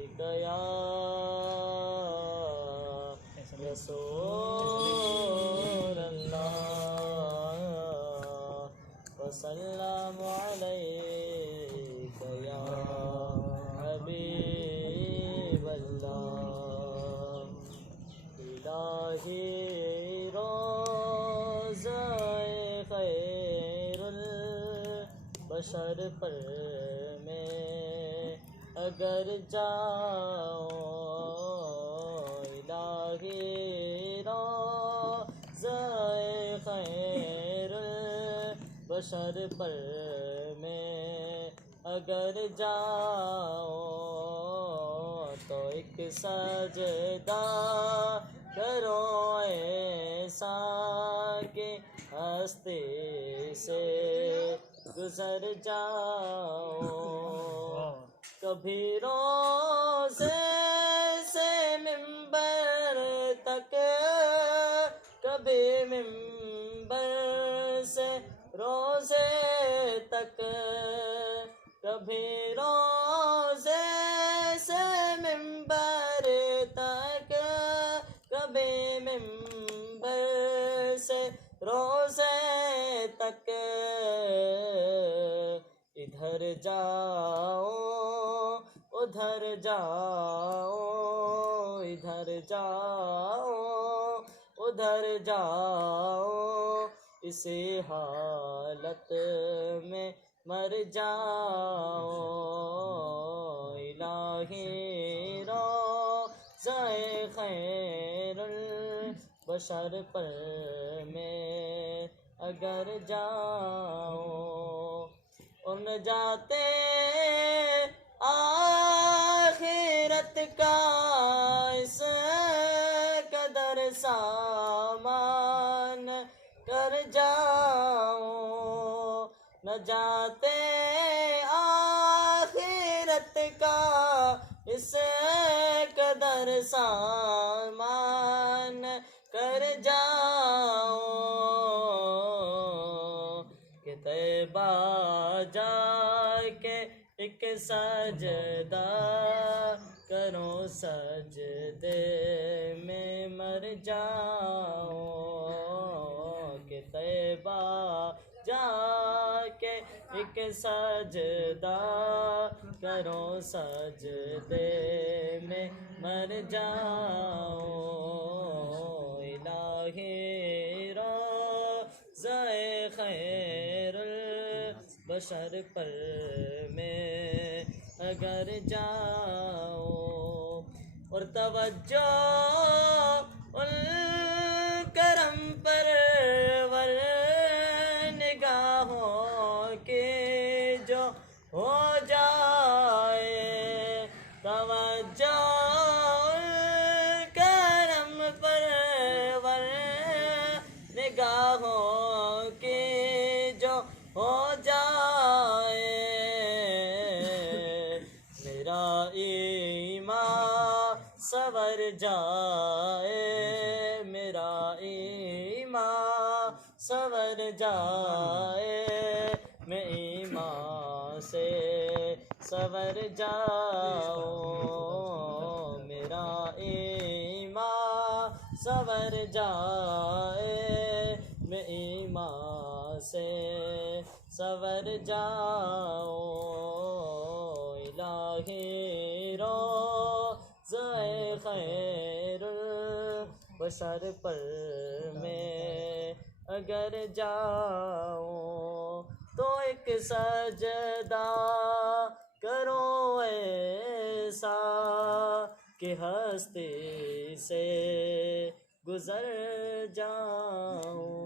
या रसूल अल्लाह वसल्लम अलैका या हबीब अल्लाह। इलाही रोज़ाए खैरुल बशर पर में अगर जाओ, इलाही रोज़ाए खैरुल बशर पर में अगर जाओ, तो एक सजदा करो ऐसा कि हस्ती से गुजर जाओ। कभी रोज़े से मिंबर तक, कभी मिंबर से रोज़े तक, कभी रोज़े से मिंबर तक, कभी मिंबर से रोज़े तक। इधर जाओ उधर जाओ, इधर जाओ उधर जाओ, इसी हालत में मर जाओ। इलाही रोज़ाए खैरुल बशर पर में अगर जाओ, और न जाते आखिरत का इस कदर सामान कर जाओ, न जाते आखिरत का इस कदर सामान कर जाओ, कि तैबा जाके एक सजदा करो, सजदे में मर जाओ। कि तैबा जाके एक सजदा करो, सजदे में मर जाओ। इलाही रोज़ाए खैरुल बशर पर में अगर जाओ, और तवज्जो उन करम पर वर निगाहों के जो हो जाए, तवज्जो उन करम पर वर निगाहों के जो हो जाए। मेरा ईमान सवर जाए, मेरा ईमान सवर जाए, मैं ईमान से सवर जाओ। मेरा ईमान सवर जाए, मैं ईमान से सवर जाओ। इलाही रोज़ाए खैरुल बशर पर में अगर जाओ, तो एक सजदा करो ऐसा कि हस्ती से गुजर जाओ।